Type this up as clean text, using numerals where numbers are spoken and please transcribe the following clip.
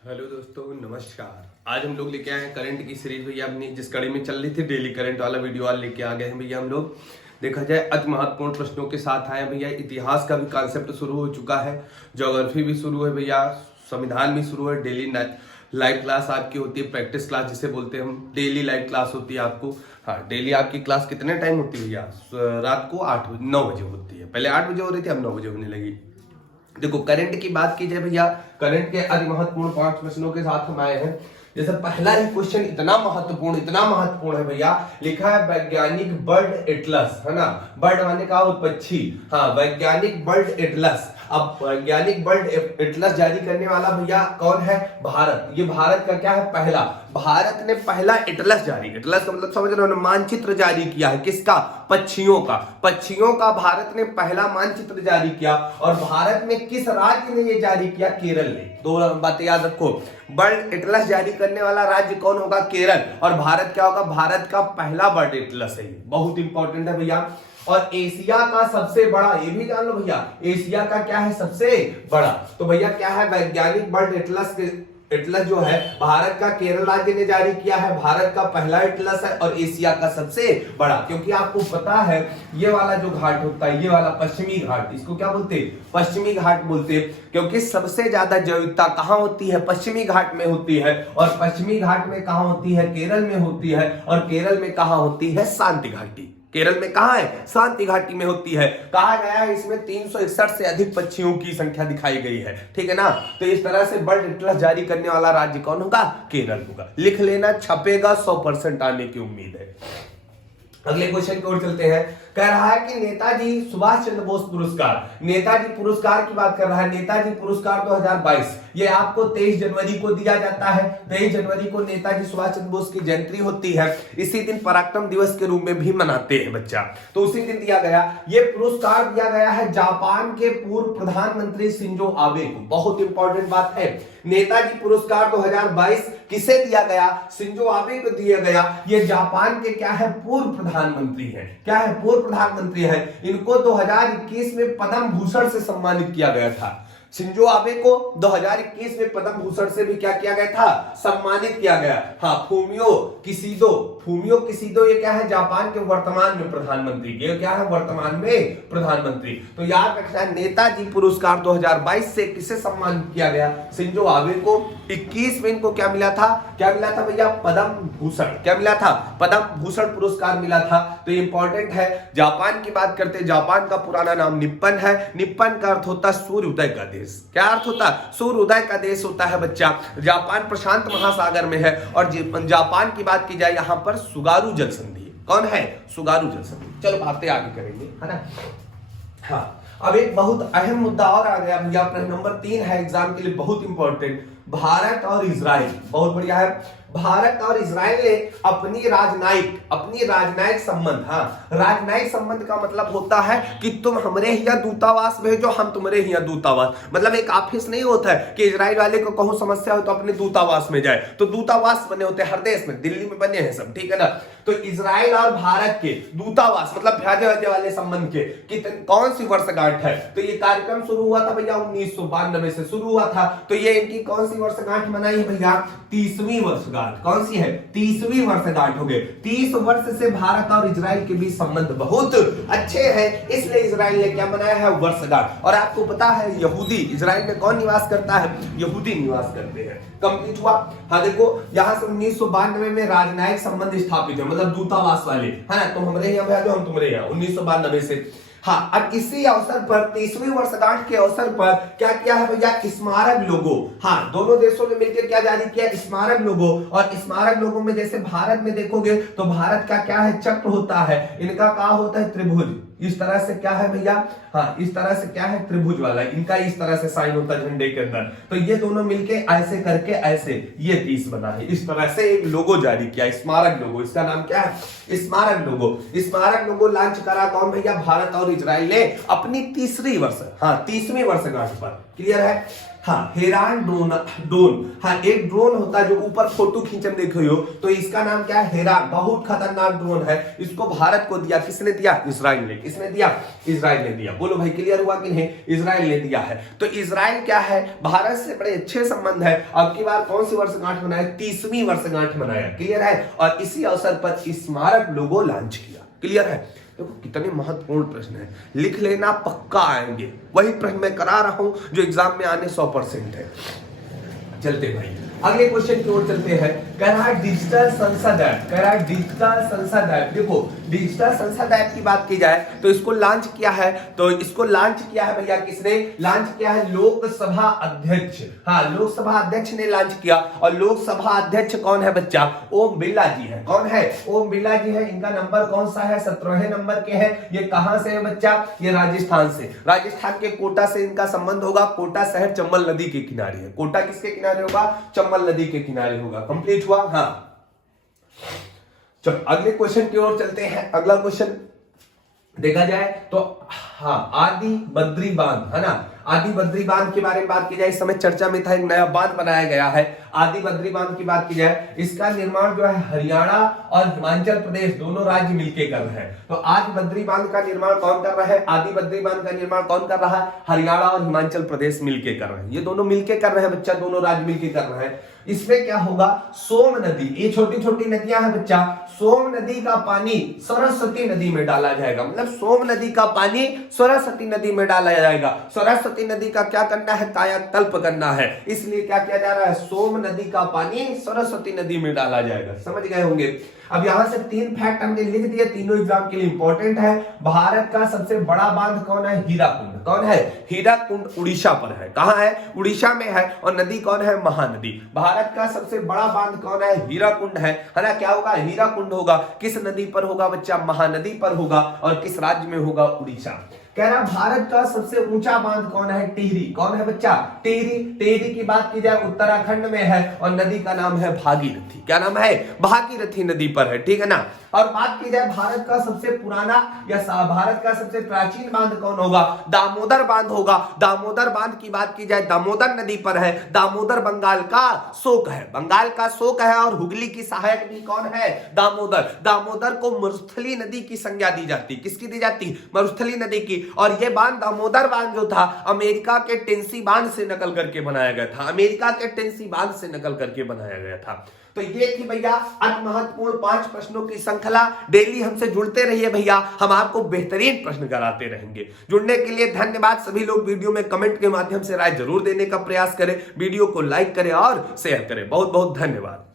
Hello दोस्तों, नमस्कार। आज हम लोग लेके आए हैं करंट की सीरीज भैया अपनी, जिस कड़ी में चल रही थी डेली करंट वाला वीडियो वाला लेके आ गए हैं भैया हम लोग। देखा जाए अति महत्वपूर्ण प्रश्नों के साथ आए हैं भैया। इतिहास का भी कॉन्सेप्ट शुरू हो चुका है, ज्योग्राफी भी शुरू है भैया, संविधान भी शुरू है। डेली लाइव क्लास आपकी होती है, प्रैक्टिस क्लास जिसे बोलते हैं हम। डेली लाइव क्लास होती है आपको। हाँ, डेली आपकी क्लास कितने टाइम होती है भैया? रात को 9 बजे होती है। पहले 8 बजे हो रही थी, अब 9 बजे होने लगी। देखो, करंट की बात की जाए भैया, करंट के अति महत्वपूर्ण 5 प्रश्नों के साथ हम आए हैं। जैसे पहला ही क्वेश्चन इतना महत्वपूर्ण है भैया। लिखा है वैज्ञानिक बर्ड एटलस, है ना। बर्ड माने का पक्षी। हाँ, वैज्ञानिक बर्ड एटलस। अब वैज्ञानिक बर्ड एटलस जारी करने वाला भैया कौन है? भारत। ये भारत का क्या है? पहला। भारत ने पहला एटलस जारी, एटलस का मतलब समझ रहे हो, मानचित्र जारी किया है। किसका? पक्षियों का। पक्षियों का भारत ने पहला मानचित्र जारी किया। और भारत में किस राज्य ने ये जारी किया? केरल ने। दो बातें याद रखो। बर्ड एटलस जारी करने वाला राज्य कौन होगा? केरल। और भारत क्या होगा? भारत का पहला बर्ड एटलस है। बहुत इंपॉर्टेंट है भैया। और एशिया का सबसे बड़ा, ये भी जान लो भैया, एशिया का क्या है? सबसे बड़ा। तो भैया क्या है? वैज्ञानिक बर्ड एटलस एटलस जो है भारत का केरल राज्य ने जारी किया है। भारत का पहला एटलस है और एशिया का सबसे बड़ा। क्योंकि आपको पता है ये वाला जो घाट होता है, ये वाला पश्चिमी घाट, इसको क्या बोलते हैं? पश्चिमी घाट बोलते हैं। क्योंकि सबसे ज्यादा जैविकता कहां होती है? पश्चिमी घाट में होती है। और पश्चिमी घाट में कहां होती है? केरल में होती है। और केरल में कहां होती है? शांति घाटी। केरल में कहां है? शांति घाटी में होती है। कहा गया है इसमें 361 से अधिक पक्षियों की संख्या दिखाई गई है। ठीक है ना। तो इस तरह से बर्ड एटलस जारी करने वाला राज्य कौन होगा? केरल होगा। लिख लेना, छपेगा, 100% आने की उम्मीद है। अगले क्वेश्चन की ओर चलते हैं। कह रहा है कि नेताजी सुभाष चंद्र बोस पुरस्कार, नेताजी पुरस्कार की बात कर रहा है। नेताजी पुरस्कार 2022 ये आपको 23 जनवरी को दिया जाता है। 23 जनवरी को नेताजी सुभाष चंद्र बोस की जयंती होती है। इसी दिन पराक्रम दिवस के रूप में भी मनाते हैं बच्चा। तो उसी दिन दिया गया ये पुरस्कार, दिया गया है जापान के पूर्व प्रधानमंत्री शिंजो आबे को। बहुत इंपॉर्टेंट बात है। नेताजी पुरस्कार 2022 किसे दिया गया? शिंजो आबे को दिया गया। ये जापान के क्या है? पूर्व प्रधानमंत्री है। क्या है? पूर्व प्रधानमंत्री है। इनको 2021 में पद्म भूषण से सम्मानित किया गया था। शिंजो आबे को 2021 में पद्म भूषण से भी क्या किया गया था? सम्मानित किया गया। हाँ, फूमियो किसिडो ये क्या है? जापान के वर्तमान में प्रधानमंत्री। ये क्या है? वर्तमान में प्रधानमंत्री। तो याद रखना है, नेताजी पुरस्कार 2022 से किसे सम्मानित किया गया? शिंजो आबे को। 21 में इनको क्या मिला था? क्या मिला था भैया? पद्म भूषण। क्या मिला था? पद्म भूषण पुरस्कार मिला था। तो इंपॉर्टेंट है। जापान की बात करते, जापान का पुराना नाम निप्पन है। निप्पन का अर्थ होता है सूर्योदय का देश। क्या अर्थ होता है? सूर्योदय का देश होता है बच्चा। जापान प्रशांत महासागर में है। और जापान की बात की जाए यहां पर सुगारू जल संधि। कौन है? सुगारू जल संधि। चलो बातें आगे करेंगे, है ना। हाँ, अब एक बहुत अहम मुद्दा और आ गया भैया। प्रश्न नंबर 3 है एग्जाम के लिए, बहुत इंपॉर्टेंट। भारत और इजराइल, बहुत बढ़िया है। भारत और इजराइल ने अपनी राजनयिक संबंध, हाँ, राजनयिक संबंध का मतलब होता है कि तुम हमारे यहाँ दूतावास भेजो, हम तुम्हारे यहाँ दूतावास। मतलब एक ऑफिस नहीं होता है कि इजराइल वाले को कहूं समस्या हो तो अपने दूतावास में जाए। तो दूतावास बने होते हैं हर देश में, दिल्ली में बने हैं सब, ठीक है ना। तो इजराइल और भारत के दूतावास मतलब भेजे वाले संबंध के कौन सी वर्षगांठ है? तो ये कार्यक्रम शुरू हुआ था भैया 1992 से शुरू हुआ था। तो ये इनकी कौन सी वर्षगांठ मनाई है भैया? 30वीं वर्षगांठ। कौन सी है? 30वीं वर्षगांठ हो गई। 30 वर्ष से भारत और इजराइल के बीच संबंध बहुत अच्छे हैं, इसलिए इजराइल ने क्या मनाया है? वर्षगांठ। और आपको पता है यहूदी, इजराइल में कौन निवास करता है? यहूदी निवास करते हैं। कंप्लीट हुआ। हाँ देखो, यहां से 1992 में राजनयिक संबंध स्थापित है, मतलब दूतावास वाले, है ना। तुम हमारे यहाँ भेजो, हम तुम्हारे यहाँ, 1992 से। हाँ, अब इसी अवसर पर 30वीं वर्षगांठ के अवसर पर क्या किया है भैया? स्मारक लोगो। हाँ, दोनों देशों ने मिलकर क्या जारी किया? स्मारक लोगो। और स्मारक लोगो में जैसे भारत में देखोगे तो भारत का क्या है? चक्र होता है। इनका क्या होता है? त्रिभुज। इस तरह से क्या है भैया? हाँ, इस तरह से क्या है? त्रिभुज वाला। इनका इस तरह से साइन होता है झंडे के अंदर। तो ये दोनों मिलके ऐसे करके ऐसे ये 30 बना है। इस तरह से एक लोगो जारी किया, स्मारक लोगो। इसका नाम क्या है? स्मारक लोगो। स्मारक लोगो लॉन्च करा कौन भैया? भारत और इजराइल ने अपनी 30वीं वर्षगांठ पर। क्लियर है? हाँ, हेरान ड्रोन। हाँ, एक ड्रोन होता है जो ऊपर फोटो खींचम देखे हो, तो इसका नाम क्या है? हेरान। बहुत खतरनाक ड्रोन है। इसको भारत को दिया, किसने दिया? इजराइल ने। किसने दिया? इजराइल ने दिया। बोलो भाई, क्लियर हुआ कि नहीं? इजराइल ने दिया है। तो इजराइल क्या है? भारत से बड़े अच्छे संबंध है। अब की बार कौन सी वर्षगांठ मनाया? 30वीं वर्षगांठ मनाया। क्लियर है? और इसी अवसर पर स्मारक लोगो लॉन्च किया। क्लियर है? देखो कितने महत्वपूर्ण प्रश्न है, लिख लेना, पक्का आएंगे। वही प्रश्न मैं करा रहा हूं जो एग्जाम में आने 100% है। चलते भाई अगले क्वेश्चन की ओर चलते हैं। कह रहा है डिजिटल संसद ऐप। कह रहा है डिजिटल संसद ऐप। देखो डिजिटल संसद ऐप की बात की जाए तो इसको लॉन्च किया है, तो इसको लॉन्च किया है भैया, किसने लॉन्च किया है? लोकसभा अध्यक्ष। हाँ, लोकसभा अध्यक्ष ने लॉन्च किया। और लोकसभा अध्यक्ष कौन है बच्चा? ओम बिरला जी है। कौन है? ओम बिरला जी है। इनका नंबर कौन सा है? 17वें नंबर के है। ये कहां से है बच्चा? ये राजस्थान से। राजस्थान के कोटा से इनका संबंध होगा। कोटा शहर चंबल नदी के किनारे है। कोटा किसके किनारे होगा? चंबल नदी के किनारे होगा। कंप्लीट हुआ? हाँ, चलो अगले क्वेश्चन की ओर चलते हैं। अगला क्वेश्चन देखा जाए तो हाँ, आदि बद्री बांध है ना। आदि बद्री बांध के बारे में बात की जाए, इस समय चर्चा में था, एक नया बांध बनाया गया है। आदि बद्री बांध की बात की जाए, इसका निर्माण जो है हरियाणा और हिमाचल प्रदेश दोनों राज्य मिलकर कर रहे हैं। तो आदि बद्री बांध का निर्माण कौन कर रहा है? आदि बद्री बांध का निर्माण कौन कर रहा है? हरियाणा और हिमाचल प्रदेश मिलकर कर रहे हैं। ये दोनों मिलकर कर रहे हैं बच्चा, दोनों राज्य मिलकर कर रहे हैं। इसमें क्या होगा? सोम नदी, ये छोटी छोटी नदियां हैं बच्चा, सोम नदी का पानी सरस्वती नदी में डाला जाएगा। मतलब सोम नदी का पानी सरस्वती नदी में डाला जाएगा। सरस्वती नदी का क्या करना है? कायाकल्प करना है। इसलिए क्या किया जा रहा है? सोम नदी का पानी सरस्वती नदी में डाला जाएगा। समझ गए होंगे। अब यहां से 3 फैक्ट हमने लिख दिए, तीनों एग्जाम के लिए इंपॉर्टेंट है। भारत का सबसे बड़ा बांध कौन है? हीराकुंड। कौन है? हीराकुंड उड़ीसा पर है। कहां है? उड़ीसा में है। और नदी कौन है? महानदी। भारत का सबसे बड़ा बांध कौन है? हीराकुंड है ना। क्या होगा? हीराकुंड होगा। किस नदी पर होगा बच्चा? महानदी पर होगा। और किस राज्य में होगा? उड़ीसा। कह रहा भारत का सबसे ऊंचा बांध कौन है? टिहरी। कौन है बच्चा? टिहरी। टिहरी की बात की जाए उत्तराखंड में है और नदी का नाम है भागीरथी। क्या नाम है? भागीरथी नदी पर है। ठीक है ना। और बात की जाए भारत का सबसे पुराना या भारत का सबसे प्राचीन बांध कौन होगा? दामोदर बांध होगा। दामोदर बांध की बात की जाए दामोदर नदी पर है। दामोदर बंगाल का शोक है। बंगाल का शोक है। और हुगली की सहायक भी कौन है? दामोदर। दामोदर को मरुस्थली नदी की संज्ञा दी जाती। किसकी दी जाती? मरुस्थली नदी की। और यह बांध दामोदर बांध जो था अमेरिका के टेनेसी बांध से नकल करके बनाया गया था। अमेरिका के टेनेसी बांध से नकल करके बनाया गया था। तो ये थी भैया अति महत्वपूर्ण 5 प्रश्नों की श्रृंखला। डेली हमसे जुड़ते रहिए भैया, हम आपको बेहतरीन प्रश्न कराते रहेंगे। जुड़ने के लिए धन्यवाद। सभी लोग वीडियो में कमेंट के माध्यम से राय जरूर देने का प्रयास करें, वीडियो को लाइक करें और शेयर करें। बहुत बहुत धन्यवाद।